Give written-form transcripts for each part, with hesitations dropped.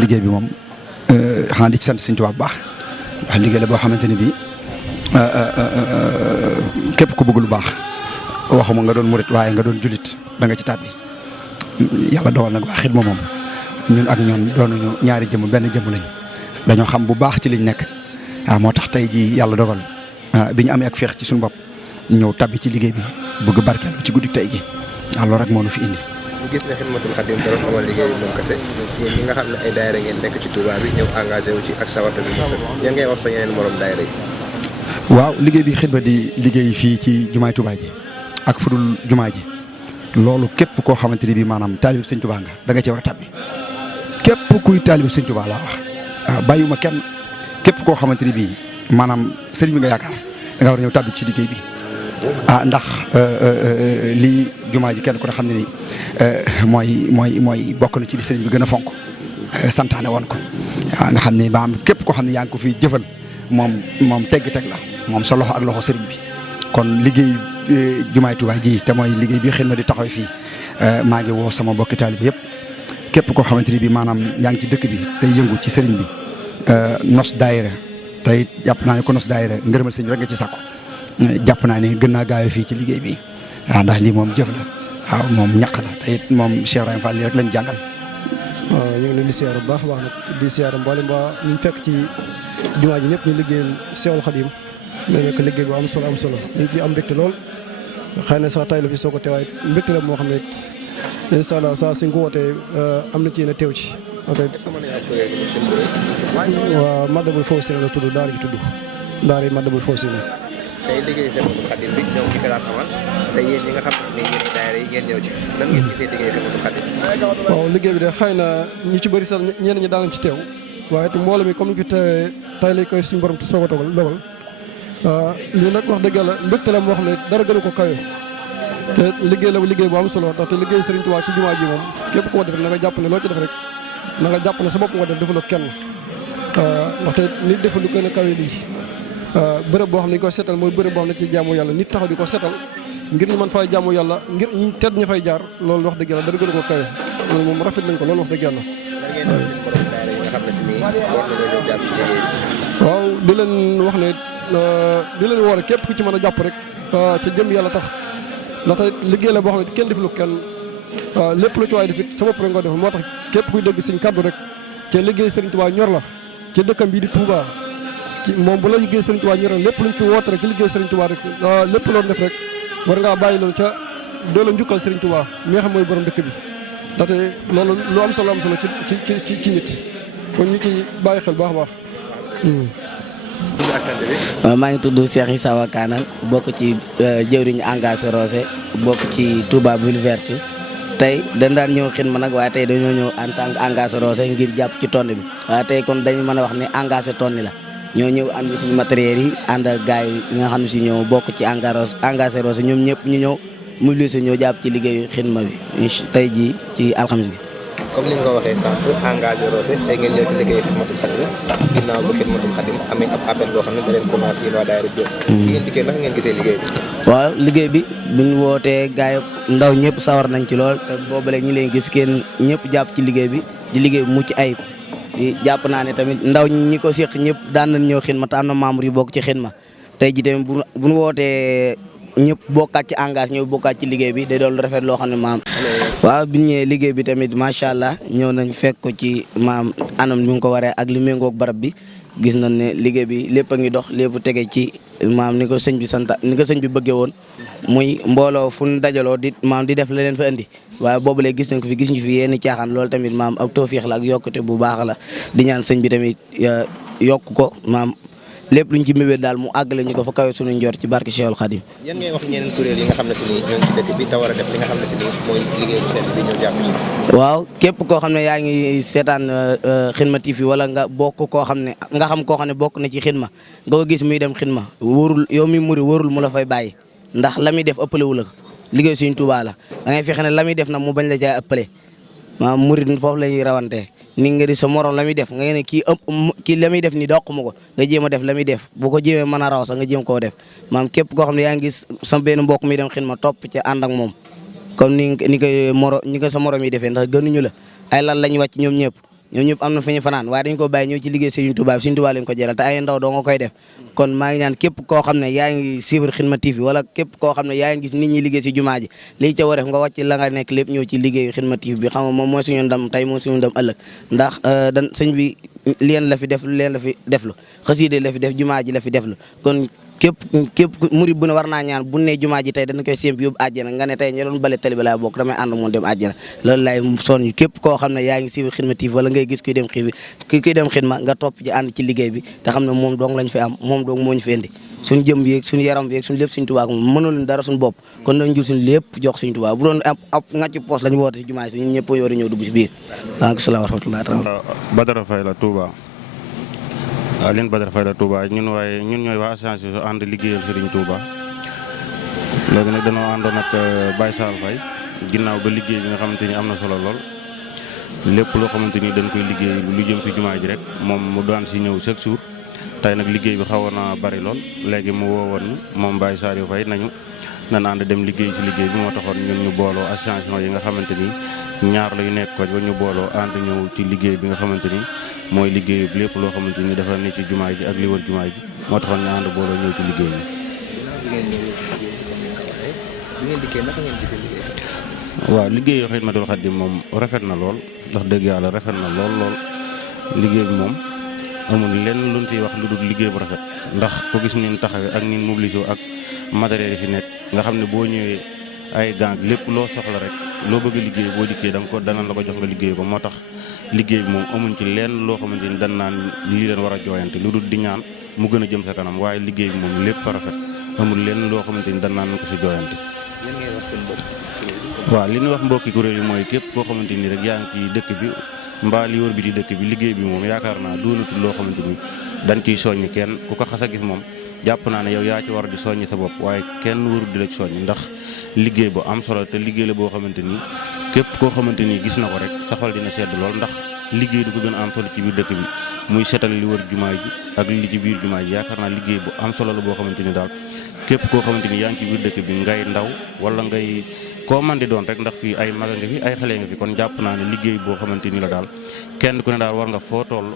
liggéey bi moom xanaa di ci sant Sëñ Tuubaa bu baax ndax liggéey la boo xamante ne bii képp ku bëgg lu baax waxuma nga doon murit waaye nga doon julit da nga ci tàbbi yàlla dogal nag waa Xidma moom ñun ak ñoom doonuñu ñaari jëmm benn jëmm lañ dañoo xam bu baax ci liñ nekk waaw moo tax tey jii yàlla dogal bi ñu amee ak féex ci suñu bopp ñëw tàbbi ci liggéey bi bëgg barkeelu ci guddi tey gi waaw loolu rek moo nu fi indi. ñu gis ne Xidmatul Xadim doon amal liggéey bi moom kese yéen ñi nga xam ne ay daayira ngeen nekk ci Touba bi ñëw engagé wu ci ak sawarte bi mos a yan ngay wax sa yeneen morom daayira yi. waaw liggéey bi Xidma di liggéey fii ci jumaay Touba ji ak fudul jumaa ji loolu képp koo xamante ni bii maanaam taalib Sëñ Touba nga da nga cee war a tabbi képp kuy taalib Sëñ Touba laa wax waaw bàyyiwuma kenn képp koo xamante ni bii maanaam sëriñ bi nga yaakaar da nga war a ñëw tabbi ci liggéey bi. ndax lii jumaa ji kenn ku ne xam ne ni mooy bokk na ci li sëriñ bi gën a fonk santaane woon ko waaw nga xam ne maanaam képp koo xam ne yaa ngi ko fi jëfal moom tegg-teg la moom sa loxo ak loxo sëriñ bi kon liggéey jumaay Tuubaa ji te mooy liggéey bi Xidma di taxaw fii maa ngi woo sama mbokki taalibe yëpp képp koo xamante ni bi maanaam yaa ngi ci dëkk bi tey yëngu ci sëriñ bi nos daayira tey jàpp naa ne ko nos daayira ngërëmal sëriñ bi rek nga ci sàkku jàpp naa ne gën naa gaawe fii ci liggéey bi waaw ndax lii moom jëf la waaw moom ñaq la te it moom Cheikh Ibrahima Fall lii rek lañ jàngal. waaw ñu ngi leen di siyaar bu baax a baax nag di siyaar mboolem ba ñu fekk ci jumaa ji ñëpp ñu liggéeyal Seexul Xadim ne nekk liggéey bu am solo ñu ngi ciy am mbégte lool xëy na sax tay la fi soo ko teewaay mbégte la moo xam ne it incha allah saa suñ ko wootee am na ci yéen a teew ci. waaw Madabul Fawzayni la tudd daara ji tudd daara yi Madabul Fawzayni. tey liggéey Xidmatul Xadim bi ñoom ñu ko daan amal te yéen ñi nga xam ne yéen daayira yi ngeen ñëw ci nan ngeen gisee liggéey Xidmatul Xadim. waaw liggéey bi de xëy na ñu ci bëri sax ñenn ñi daanañ ci teew waaye it mbooloo mi comme ni fi teewee tay lay koy suñu borom te soog a dogal lii nag wax dëgg yàlla mbégte la moo xam ne dara gënu ko kawe te liggéey la liggéey bu am solo ndax te liggéey Serigne Touba ci jumaa ji moom képp koo def rek na nga jàpp ne loo ci def rek na nga jàpp ne sa bopp nga def defaloo kenn ndaxte nit defal lu gën a kawe lii bërëb boo xam ne ñu koy seetal mooy bërëb boo xam ne ci jaamu yàlla nit taxaw di ko seetal ngir ñu mën fay jaamu yàlla ngir ñu tedd ñu fay jaar loolu wax dëgg yàlla dara gën a ko kawe loolu moom rafet nañ ko loolu wax dëgg yàlla. waaw di leen wax ne di leen woore képp ku ci mën a jàpp rek ca jëm yàlla tax ndaxte liggéey la boo xam ne kenn defalu kenn lépp lu ci waay def it sa bopp rek nga def moo tax képp kuy dégg suñ kàddu rek ca liggéey Serigne Touba ñor la ci dëkkam bii di Touba moom bu la liggéey Serigne Touba ñor la lépp luñ fi woote rek ci liggéey Serigne Touba rek lépp loolu def rek war ngaa bàyyi loolu ca doo la njukkal Serigne Touba mi nga xam mooy borom dëkk bi ndaxte loolu lu am solo ci nit kon ñu ci bàyyi xel baax a baax. maa ngi tudd Cheikh Issa Wakana bokk ci jëwriñu engagé Roose bokk ci Touba Ville Verte tey dañ daan ñëw Xidma nag waaye tey dañoo ñëw en tant que engagé Roose ngir jàpp ci tonne bi waaye tey kon dañu mën a wax ne engagé tonne la ñoo ñëw ànd suñu matériel yi ànd ak gars yi nga xam ne si ñëw bokk ci engagé Roose ñoom ñëpp ñu ñëw mobilisé ñëw jàpp ci liggéeyu Xidma bi tey jii ci alxames bi. comme ni nga ko waxee sànq engagé Roose tey ngeen ñëw ci liggéey Xidmatul Xadim ginnaaw ba Xidmatul Xadim amee ab appel boo xam ne da leen commencé yéen waa daayira bi bi ngeen dikkee naka ngeen gisee liggéey bi. waaw liggéey bi buñ wootee gars yi ndaw ñëpp sawar nañ ci lool te boobu léegi ñu leen gis kenn ñëpp jàpp ci liggéey bi di liggéey bu mucc ayib di jàpp naa ne tamit ndaw ñi ko séq ñëpp daan nañ ñëw Xidma te am na membre yu bokk ci Xidma tey ji tamit bu ñu wootee ñëpp bokkaat ci engagé ñëw bokkaat ci liggéey bi day doon rafet loo xam ne maam. waaw bi ñu ñëwee liggéey bi tamit macha allah ñëw nañ fekk ko ci maam anam bi nga ko waree ak li méngoog barab bi gis nañ ne liggéey bi lépp a ngi dox lépp tege ci maam ni ko sëñ bi santa ni ko sëñ bi bëggee woon muy mbooloo fu ñu dajaloo di maam di def la leen fa indi waaye boobu léegi gis nañ ko fi gis ñu fi yenn caaxaan loolu tamit maam ak tawfiix la ak yokkute bu baax la di ñaan sëñ bi tamit yokk ko maam lépp luñ ci mébét daal mu àggale ñu ko fa kawe suñu njort ci barke Cheikhul Khadim. yan ngay wax ñeneen kuréel yi nga xam ne si nii ñoo ngi ci dëkk bi te war a def li nga xam ne si nii mooy liggéey bu sell bi ñëw jàpp ci. waaw képp koo xam ne yaa ngi seetaan Xidma TV wala nga bokk koo xam ne nga xam koo xam ne bokk na ci xidma nga ko gis muy dem xidma wóorul yow mi muri wóorul mu la fay bàyyi ndax la muy def ëppale wu la ko liggéey Sëriñ Tuubaa la da ngay fexe ne la muy def nag mu bañ la jaay ëppale maanaam murid foofu la ñuy rawantee ni nga di sa morom la muy def nga ne kii la muy def ni doq ma ko nga jéem a def la muy def bu ko jéemee mën a raw sax nga jéem koo def maanaam képp koo xam ne yaa ngi gis sa benn mbokk mi dem xidma topp ci ànd ak moom comme ni ko sa morom yi defee ndax gënuñu la ay lal lañ wàcc ñoom ñëpp am na fi ñu fanaan waaye dañ ko bàyyi ñëw ci liggéey Serigne Touba Serigne Touba lañ ko jëral te ay ndaw doo nga koy def kon maa ngi ñaan képp koo xam ne yaa ngi suivre Xidma TV wala képp koo xam ne yaa ngi gis nit ñi liggéey si jumaa ji lii ca wareef nga wàcc la nga nekk lépp ñëw ci liggéeyu Xidma TV bi xam nga moom mooy suñu ndam tey mooy suñu ndam ëllëg ndax sëñ bi leen la fi def leen la fi deflu xasiide la fi def jumaa ji la fi deflu kon képp murid bu ne war naa ñaan bu ne jumaa ji tey dana koy sémp yóbbu àjjana nga ne tey ñi doon bale tali bi laa bokk damay ànd moom dem àjjana loolu laay sonn képp koo xam ne yaa ngi suivre Xidma TV wala ngay gis kuy dem xidma nga topp ci ànd ci liggéey bi te xam ne moom dong lañ fi am moom dong moo ñu fi indi suñu jëm bi yeeg suñu yaram bi yeeg suñu lépp suñu Tuubaa moom mënul dara suñu bopp kon dañ jul suñu lépp jox suñu Tuubaa bu doon ab ngàcc poos lañ woote si jumaa yi suñu ñëpp war a ñëw dugg si biir wa rahmatullahi taala Badara Faye la Touba Aline Badara Faye la Touba ñun ñooy waa association ànd liggéeyal Serigne Touba léegi nag dañoo àndoon ak Baye Sall Faye ginnaaw ba liggéey bi nga xamante ni am na solo lool lépp loo xamante ni dañ koy liggéey lu jëm ci jumaa ji rek moom mu daan si ñëw chaque jour tey nag liggéey bi xawoon na bari lool léegi mu woowoon ñu moom Baye Sall Faye nañu nan ànd dem liggéey ci liggéey bi moo taxoon ñun ñu booloo association yi nga xamante ni ñaar lay nekk ko ba ñu booloo ànd ñëw ci liggéey bi nga xamante ni mooy liggéey bi lépp loo xamante ni dafa ne ci jumaa ji ak li wër jumaa ji moo taxoon ñu ànd booloo ñëw ci liggéey bi. waaw liggéeyu Xidmatul Xaadim moom rafet na lool ndax dëgg yàlla rafet na lool liggéey bi moom amul lenn luñ ciy wax lu dul liggéey bu rafet ndax ko gis ni taxawee ak ni mobilisé ak matériel yi fi nekk nga xam ne boo ñëwee ay gants lépp loo soxla rek loo bëgg a liggéey boo dikkee danañ la ko jox nga liggéey ko moo tax liggéey bi moom amuñ ci lenn loo xamante ni dañ naan lii leen war a jooyante lu dul di ñaan mu gën a jëm sa kanam waaye liggéey bi moom lépp rafet amul lenn loo xamante ni dañ naan ko si jooyante. waaw li ñuy wax mbokki kuréel yi mooy képp koo xamante ni rek yaa ngi ci dëkk bi mbaa li wër bi di dëkk bi liggéey bi moom yaakaar naa doonatul loo xamante ni dañ ciy soññi kenn ku ko xas a gis moom jàpp naa ne yow yaa ci war di soññi sa bopp waaye kenn warul di la ci soññi ndax liggéey bu am solo te liggéey la boo xamante ni képp koo xamante ni gis na ko rek sa xol dina sedd lool ndax liggéey du ko gën a am solo ci biir dëkk bi muy setal li wër jumaa ji ak li ci biir jumaa ji yaakaar naa liggéey bu am solo la boo xamante ni daal képp koo xamante ni yaa ngi ci biir dëkk bi ngay ndaw wala ngay koo man di doon rek ndax fii ay maga nga fi ay xale nga fi kon jàpp naa ne liggéey boo xamante ni la daal kenn ku ne daal war nga foo toll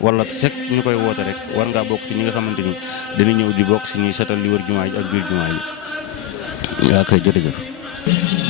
wala sek ñu koy woote rek war ngaa bokk si ñi nga xamante ni dañu ñëw di bokk si ñuy setal li wër jumaa ji ak biir jumaa ji yaa koy jërëjëf.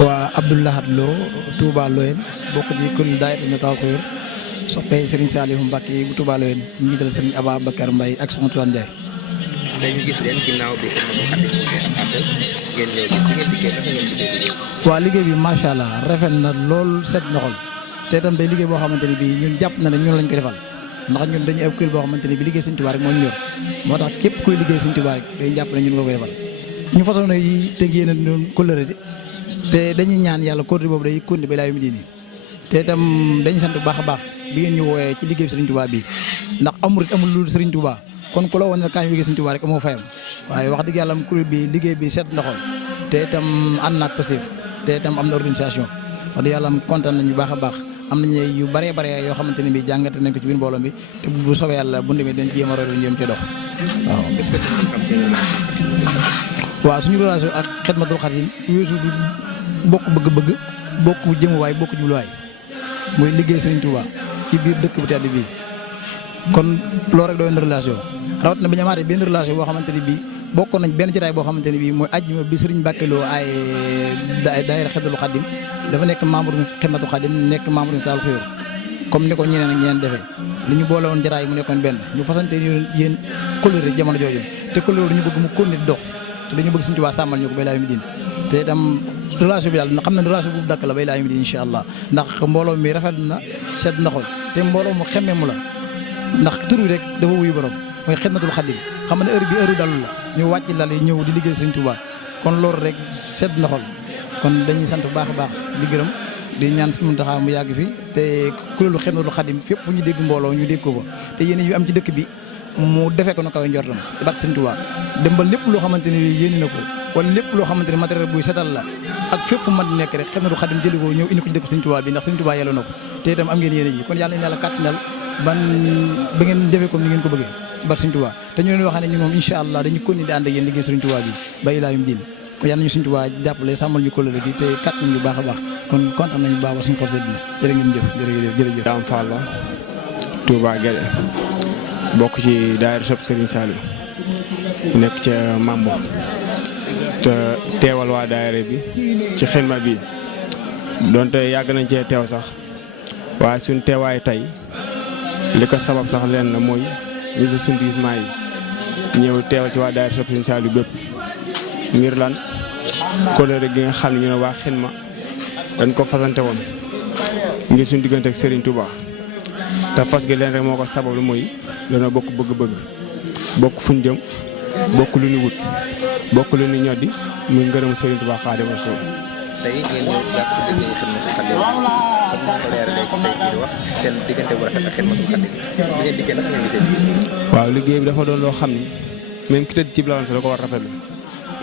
waa Abdoulahat Lo Touba Loyen bokk ci kuréel daayira Notaaw Xëyr soppee Serigne Saliou Mbacke bu Touba Loyen ci njiital Serigne Ababacar Mbaye ak Soxna Turan Ndiaye. tey ñu gis leen ginnaaw bi Xidmatul Xaadim am appel ngeen ñëw bi ngeen dikkee naka ngeen gisee liggéey bi. waa liggéey bi macha allah rafet na lool set na xol te itam day liggéey boo xamante ni bii ñun jàpp na ne ñun lañ ko defal ndax ñun dañuy ab kuréel boo xamante ni bi liggéey Serigne Touba rek moo ñu ñor moo tax képp kuy liggéey Serigne Touba rek dañuy jàpp ne ñun nga koy defal ñu façon yi teg yéen a doon kóllëre te dañuy ñaan yàlla kóllëre boobu day continuer ba laa yu mu diini te itam dañuy sant bu baax a baax bi ngeen ñu wooyee ci liggéey Serigne Touba bi ndax amul lu Serigne Touba kon ku la woon ne kaa ñu liggéey Serigne Touba rek amoo fayam waaye wax dëgg yàlla kuréel bi liggéey bi set na xol te itam ànd naag passif te itam am na organisation wax dëgg yàlla kontaan nañu baax a baax am nañu yu bëree bëri yoo xamante ne bi jàngate nañ ko ci biir mbooloo mi te bu soobee yàlla bu demee dañ ci jéem a roy jéem ci dox waaw suñu relation ak Xidmatul Xaadim weesu du bokk bëgg-bëgg bokk jëmuwaay bokk jubluwaay mooy liggéey Serigne Touba ci biir dëkk bu tedd bii kon loolu rek doon relation rawat na bi ñu amaatee benn relation boo xamante ni bii bokkoon nañ benn jotaay boo xamante ne bii mooy àjjuma bi Serigne Mbacke Lo ay daayira Xidmatul Xadim dafa nekk membre mu Xidmatul Xadim nekk membre mu Taal Xuyóor comme ni ko ñeneen ak ñeneen defee li ñu boole woon jotaay mu nekkoon benn ñu fasante yéen kóllëre jamono jooju te kóllëre dañu bëgg mu continuer dox te dañu bëgg Serigne Touba sàmmal ñu ko bay laa mi diin te itam relation bi daal xam na relation bu dakk la bay laa mi diin incha allah ndax mbooloo mi rafet na sedd na xol te mbooloo mu xemme mu la ndax tur wi rek dafa wuyu borom mooy Xidmatul Xadim xam ne heure bi heure dalul la ñu wàcc lal yi ñëw di liggéey Serigne Touba kon loolu rek sedd na xol kon dañuy sant bu baax a baax di gërëm di ñaan si Muntaxa mu yàgg fi te kuréelu Xidmatul Xadim fépp fu ñu dégg mbooloo ñu dégg ko fa te yéen yu am ci dëkk bi mu defee ko na kawe njortam te barke Serigne Touba dem ba lépp loo xamante ni yéene na ko wala lépp loo xamante ni matériel buy setal la ak fépp fu mën di nekk rek Xidmatul Xadim jëli ko ñëw indi ko ci dëkk Serigne Touba bi ndax Serigne Touba yelloo na ko te itam am ngeen yéene ji kon yàlla na yàlla kàttanal ba ngeen defee comme ni ngeen ko bëggee ci barke Serigne Touba te ñu leen wax ne ñun moom incha allah dañu continuer di ànd ak yéen liggéey Serigne Touba bi ba ilaa yum diin kon yàlla nañu Serigne Touba jàppale sàmmal ñu kóllëre gi te kàttan ñu baax a baax kon kontaan nañu baax ba suñu xol sedd na jërë ngeen jëf jërëjëf Dame Fall la Touba Guédé bokk ci daayira sopp Serigne Saliou nekk ca Mambo te teewal waa daayira bi ci xidma bi donte yàgg nañ cee teew sax waaye suñ teewaay tey li ko sabab sax leen la mooy bisu suñu gisement yi ñëw teewal ci waa daayira sopp Serigne Saliou bépp ngir lan kóllëre gi nga xam ne ñu ne waa xidma dañ ko fasante woon ngir suñu diggante ak Serigne Touba te fas gi leen rek moo ko sabab lu mooy dañoo bokk bëgg-bëgg bokk fuñ jëm bokk lu ñu wut bokk lu ñu ñoddi muy ngërëm Serigne Touba Xaadimu Rasuul. tey ngeen ñëw jàpp ci liggéeyu Xidmatul Xadim comme ni ko leeralee ci say biir wax seen diggante bu rafet ak Xidmatul Xadim bi ngeen dikkee naka ngeen gisee liggéey. waaw liggéey bi dafa doon loo xam ni même ki tëdd ci bilawante da ko war rafetlu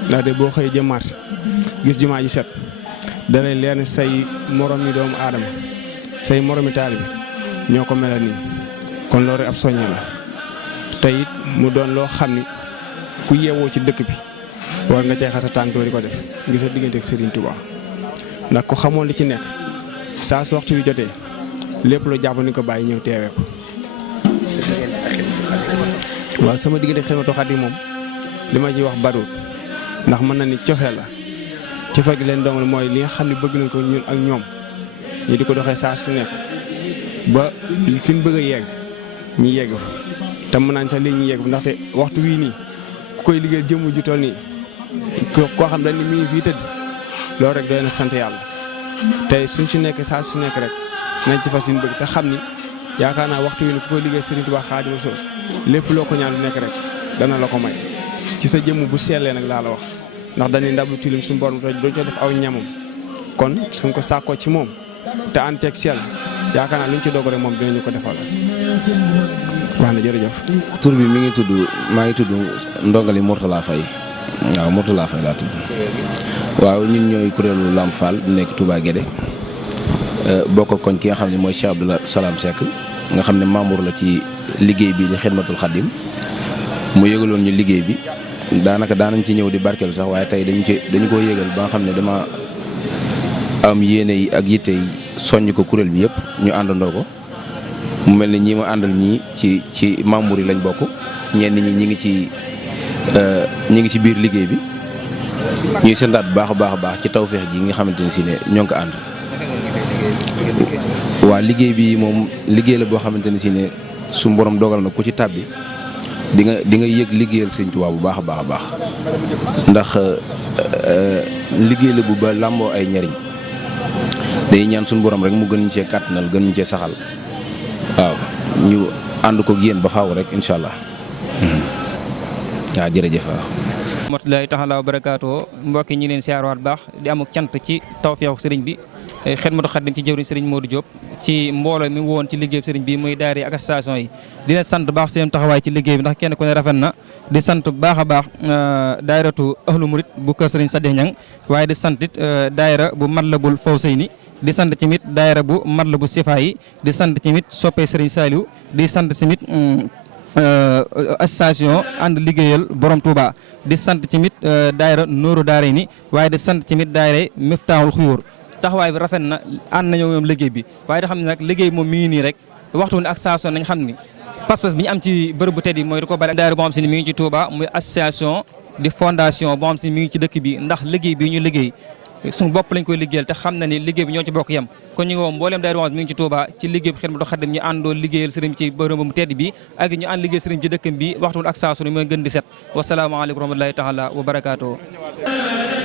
ndax de boo xëyee jëm marché gis jumaa ji set da lay leer ne say moromi doomu aadama say moromi taalibe ñoo ko melal nii kon loolu rek ab soññee la te it mu doon loo xam ni ku yeewoo ci dëkk bi war nga cay xata tànk di ko def ngir sa diggante ak Serigne Touba ndax ku xamoon li ci nekk saa su waxtu bi jotee lépp lu jàpp ni ko bàyyi ñëw teewee ko. waaw sama diggante Xidmatul Xadim moom li ma ci wax bariwul ndax mën na ni cofee la cofee gi leen dong mooy li nga xam ne bëgg nañ ko ñun ak ñoom ñu di ko doxee saa su nekk ba fi ñu bëgg a yegg ñi yegg fa te mën nañ sax léegi ñi yegg fa ndaxte waxtu wii nii ku koy liggéey jëmm ju toll nii koo xam dañ ni mi ngi fii tëdd loolu rek doy na sant yàlla tey suñ ci nekk saa su nekk rek nañ ci fas suñu bëgg te xam ni yaakaar naa waxtu wi ni ku koy liggéey Serigne Touba Xaadimu Rasuul lépp loo ko ñaan lu nekk rek dana la ko may ci sa jëmm bu sellee nag laa la wax ndax dañuy ndab lu tilim suñu borom te doo ca def aw ñamam kon suñ ko sàkkoo ci moom te ànd ceeg sell yaakaar naa luñ ci doog rek moom dinañu ko defal wax na jërëjëf. tur bi mi ngi tudd maa ngi tudd Ndongali Mourtala Faye waaw Mourtala Faye laa tudd waaw ñun ñooy kuréelu Lamp Fall nekk Touba Guédé bokk koñ ki nga xam ne mooy Cheikh Abdoulaye Salam Seck nga xam ne membre la ci liggéey bi di Xidmatul Xadim mu yëgaloon ñu liggéey bi daanaka daanañ ci ñëw di barkeelu sax waaye tey dañu ko yëgal ba nga xam ne dama am yéene yi ak yitte yi soññ ko kuréel bi yëpp ñu àndandoo ko mu mel ni ñi ma àndal ñii ci membre yi lañ bokk ñenn ñi ñi ngi ci biir liggéey bi ñuy santaat bu baax a baax ci tawféex ji nga xamante ne si ne ñoo ngi ko ànd. waa liggéey bi moom liggéey la boo xamante ne si ne su borom dogal na ku ci tàbbi di nga yëg liggéeyal Sëñ Tuubaa bu baax a baax ndax liggéey la bu ba làmboo ay njariñ day ñaan suñu borom rek mu gën ñu cee kàttanal gën ñu cee saxal waaw ñu ànd ko yéen ba faaw rek incha allah waaw jërëjëf waaw. rahmatullaahi taala wa barakaatu mbokk ñi leen siyaarwaat baax di am ak cant ci tawfeexu sëriñ bi Xidmatul Xadim ci jëwriñ sëriñ Modou Diop ci mbooloo mi woon ci liggéey sëriñ bi muy daayira ak association yi di leen sant baax seen taxawaay ci liggéey bi ndax kenn ku ne rafet na di sant baax a baax daayiratu ahlu murid bu kër sëriñ Sadikh Ñang waaye di sant it daayira bu Matlabul Fawzayni di sant tamit daayira bu Matlabu Sifaa yi di sant tamit soppee sëriñ Saliou di sant tamit association ànd liggéeyal borom Touba di sant tamit daayira Nooru Daarayni waaye di sant tamit daayira Miftaahul Xuyóor taxawaay bi rafet na ànd nañoo ñoom liggéey bi waaye da xam ne nag liggéey moom mi ngi nii rek waxtu ne ak association nañ xam ni pas-pas bi ñu am ci bërëb bu tedd yi mooy di ko bari daayira boo xam si ni mi ngi ci Touba muy association di fondation boo xam si mi ngi ci dëkk bi ndax liggéey bi ñu liggéey suñu bopp lañ koy liggéeyal te xam na ni liggéey bi ñoo ci bokk yem kon ñu ngi woo mbooleem daayira mi ngi ci Touba ci liggéey bi Xidmatul Xaadim ñu àndoo liggéeyal sëriñ ci bërëbam tedd bi ak ñu ànd liggéey sëriñ ci dëkkam bi waxtu ak saa su ne mooy gën di set wasalaamaaleykum wa rahmatulahi taala wa barakaatuh